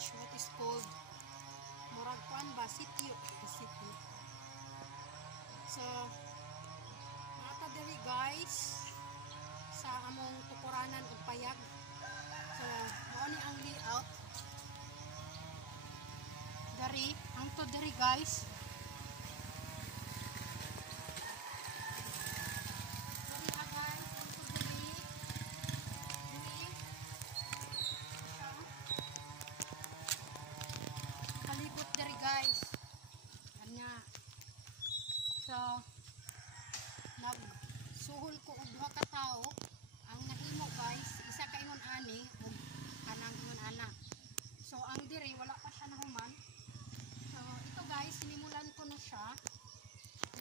village what is called murag kuan ba sitio. So nata diri guys sa among tukuranan ug payag. So mao ni ang layout dari hangtod diri guys. Guys, kanya. So, nagsuhol ko og duha ka tawo. Ang nahimo guys, isa ka ingon ani ug kanang ingon ana. So, ang diri wala pa siya nahuman. So, ito guys, sinimulan ko na siya.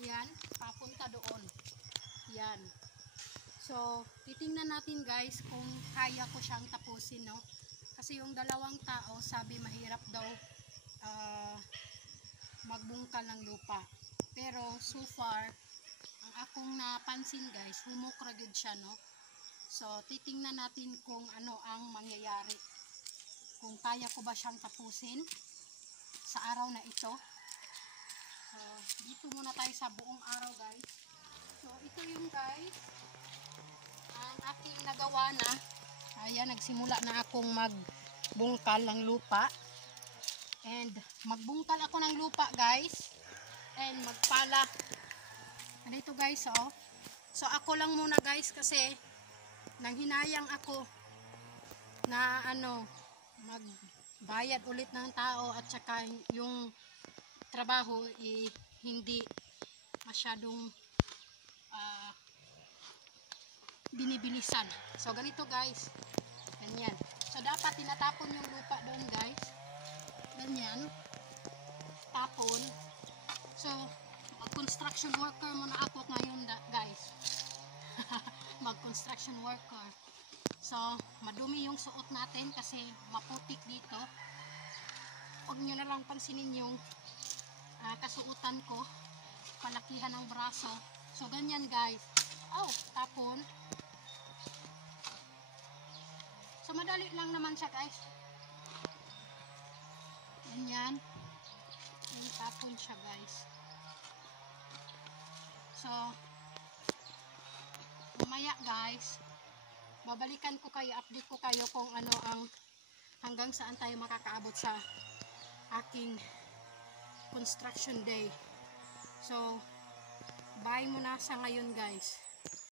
Yan, papunta doon. Yan. So, titingnan natin guys kung kaya ko siyang tapusin, no? Kasi yung dalawang tao sabi mahirap daw magbungkal ng lupa, pero so far ang akong napansin guys, humok ra gyud siya, no? So titingnan natin kung ano ang mangyayari, kung kaya ko ba siyang tapusin sa araw na ito. So dito muna tayo sa buong araw guys. So ito yung guys ang aking nagawa na. Ayan, nagsimula na akong magbungkal ng lupa. And magbungkal ako ng lupa guys. And magpala. Ganito guys, oh. So ako lang muna guys kasi nanghinayang ako na magbayad ulit ng tao at saka yung trabaho hindi masyadong binibilisan. So ganito guys. Ganyan. So dapat tinatapon yung lupa doon guys. Ganyan. Tapon. So, mag-construction worker muna ako ngayon guys. Mag-construction worker. So, madumi yung suot natin kasi maputik dito. Huwag nyo na lang pansinin yung kasuotan ko. Palakihan ng braso. So, ganyan guys. Oh, tapon. So, madali lang naman siya guys. Ganyan. Yung tapon siya guys. So mamaya guys babalikan ko kayo, update ko kayo kung ano ang hanggang saan tayo makakaabot sa aking construction day. So bye muna sa ngayon guys.